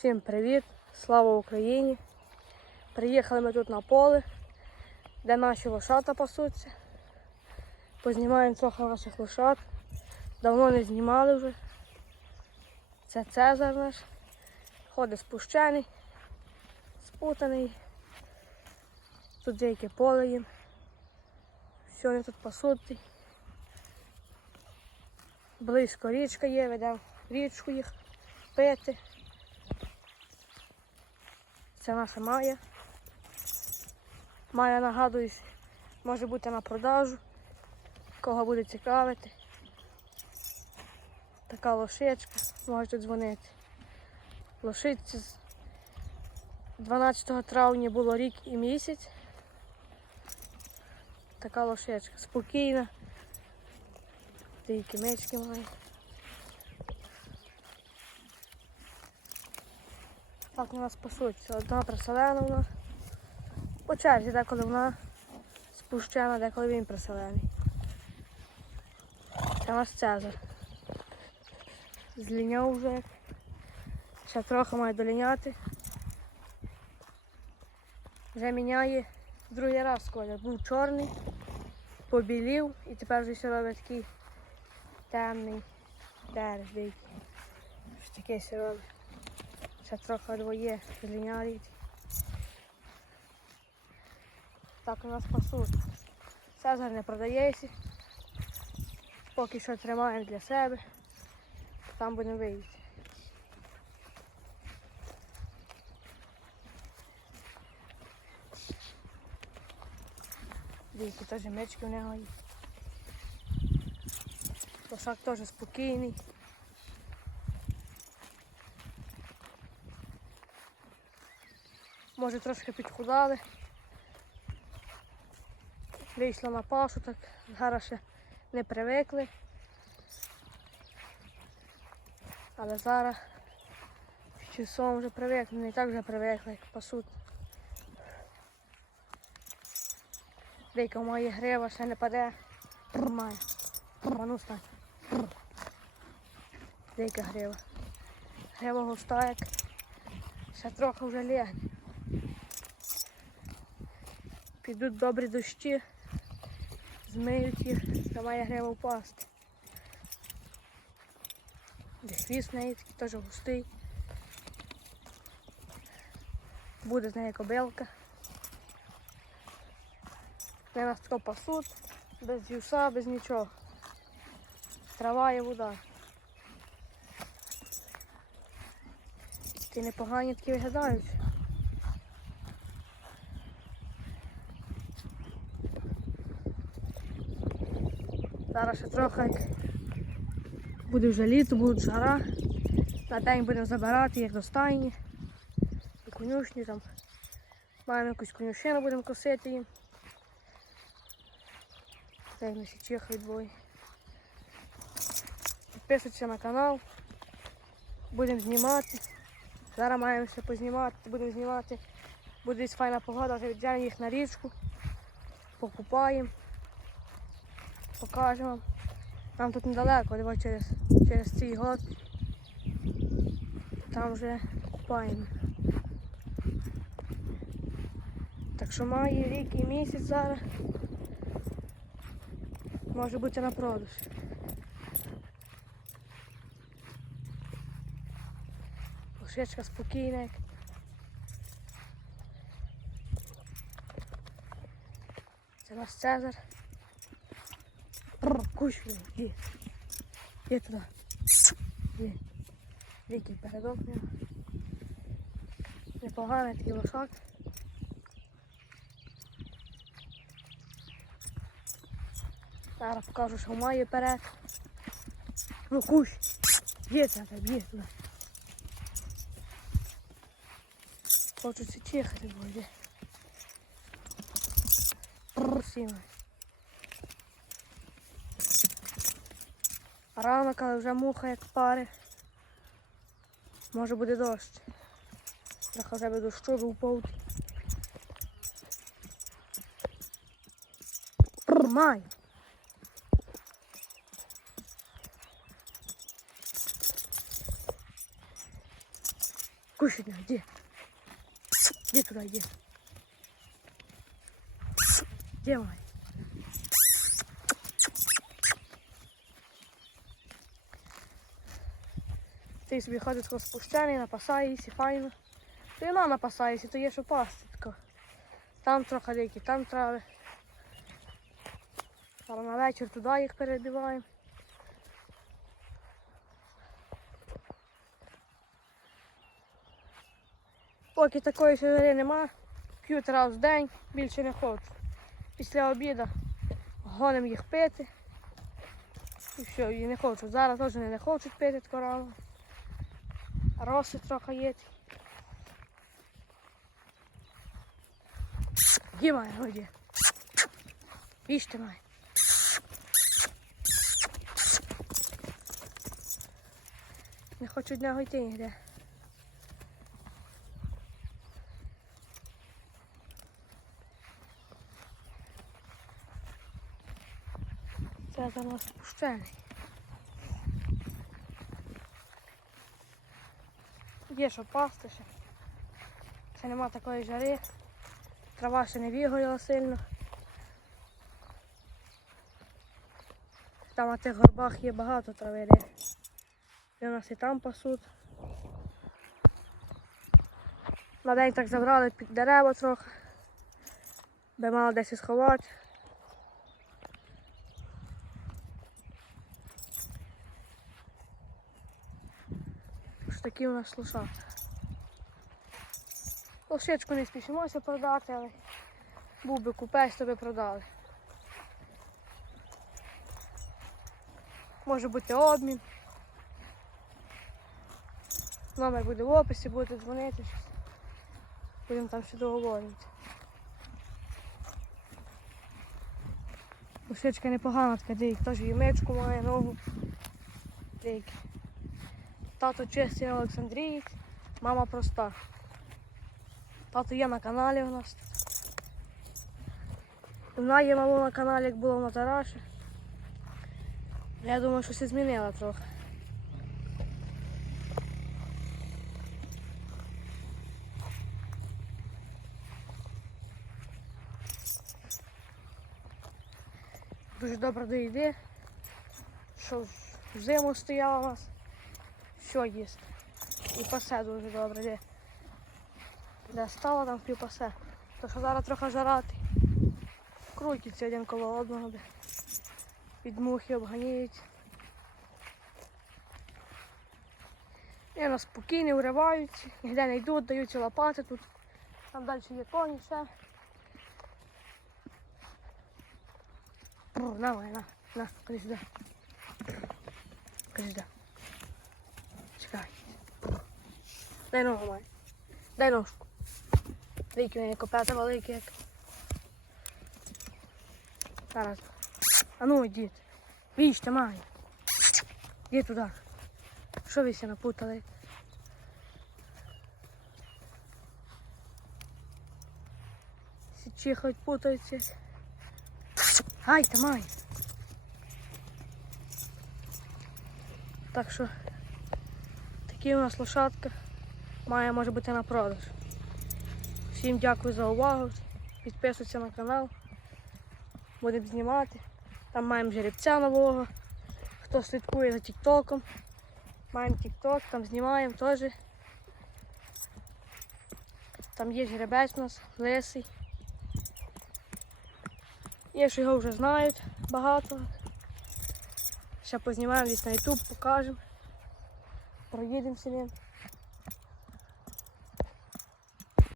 Всім привіт! Слава Україні! Приїхали ми тут на поле, де наші лошата пасуться. Познімаємо трохи наших лошад. Давно не знімали вже. Це Цезар наш. Ходить спущений, спутаний. Тут деяке поле їм. Все вони тут пасуть. Близько річка є, ведемо річку їх пити. Це наша Майя. Майя, нагадую, може бути на продажу. Кого буде цікавити. Така лошечка, можете дзвонити. Лошиці з 12 травня було рік і місяць. Така лошечка, спокійна. Деякі мечки має. Так у нас пасуться. Одна приселена у нас. По черзі, деколи вона спущена, деколи він приселений. Це наш Цезар. Зліняв вже. Ще трохи має доліняти. Вже міняє другий раз колір. Був чорний, побілів і тепер вже все робить такий темний деякий. Щось таке робить. Ще трохи двоє злінялі. Так у нас пасуть. Цезар не продається. Поки що тримаємо для себе. Там будемо виїти. Дивіться, теж мечки в нього є. Лошак теж спокійний. Може трошки підхудали. Вийшла на пашу, так зараз ще не привикли. Але зараз з часом вже привикли, не так вже привикли, як пасуть. Дейка має грива, ще не паде. Має. Прр, а ну стань. Дейка грива. Грива густа як. Ще трохи вже лягне. Підуть добрі дощі, змиють їх, та має грива впасти. Де хвіст неї такий теж густий. Буде з неї кобилка. Вони нас тако пасуть, без дюса, без нічого. Трава і вода. Ті непогані такі виглядають. Зараз ще трохи буде вже літо, буде жара. На день будемо забирати їх до стайні, до конюшні там. Маємо якусь конюшину, будемо косити їм. Так, наші двоє. Підписуйтесь на канал. Будемо знімати. Зараз маємо ще познімати, будемо знімати. Буде десь файна погода, відділимо їх на річку. Покупаємо. Покажемо вам. Нам тут недалеко, диво через, через цей год. Там вже купаємо. Так що має рік і місяць зараз. Може бути на продаж. Лошечка спокійна. Це наш Цезар. Прр, Куш, блін, є. Є туди. Є. Передок. Непоганий такий лошак. Зараз покажу, що має перед. Ну кущ. Є там, є туди. Хочеться чихати буде. Просимо. Ранок, але вже муха як пари. Може буде дощ. Трохи вже би дощу впав. Май. Кушать надо, иди. Иди туда, иди. Где мой? Ти собі ходиш розпущений, напасаєшся, файно. Ти вона напасаєшся, то є що пасти. тако. Там трохи ліки, там трави. Але на вечір туди їх перебиваємо. Поки такої сигари нема, п'ють раз в день, більше не хочу. Після обіду гонимо їх пити. І все, і не хочу. Зараз теж не хочуть пити рано. Роси трохи є. Діма, годі. Їжте май. Не хочу від нього йти ніде. Це за нас пущений. Є що пасти ще. Ще нема такої жари. Трава ще не вигоріла сильно. Там на тих горбах є багато трави. І у нас і там пасуть. На день так забрали під дерева трохи. Би мало десь і сховати. Такі у нас лошата. Лошечку не спішимося продати, але був би купець, то би продали. Може бути обмін. Номер буде в описі, будете дзвонити. Будемо там ще договорювати. Лошечка непогана, така деякі теж і має ногу. Деякі. Тато чистий Олександрієць, мама проста. Тато є на каналі у нас. Вона є мало на каналі, як було на Тараші. Я думаю, що все змінила трохи. Дуже добре до їди. Що в зиму стояла у нас. Що їсти. І пасе дуже добре. Де, де там пів. То що зараз трохи жарати. Крутиться один коло одного. Де. Від. І нас спокійно уриваються, ніде не йдуть, даються лопати тут. Там далі є коні. Бру, давай, на, на, ходи сюди. Ходи сюди. Дай ногу май. Дай ножку. У неї копята великі як. Зараз. А ну йдіть. Віжте май. Іди туди. Що ви ся напутали? Січі хоч путаються. Гайте, май. Так що такі у нас лошадка. Має може бути на продаж. Всім дякую за увагу. Підписуйтесь на канал. Будемо знімати. Там маємо жеребця нового. Хто слідкує за тіктоком. Маємо тікток, там знімаємо теж. Там є жеребець у нас, лисий. Є, що його вже знають багато. Ще познімаємо десь на YouTube, покажемо. Проїдемося.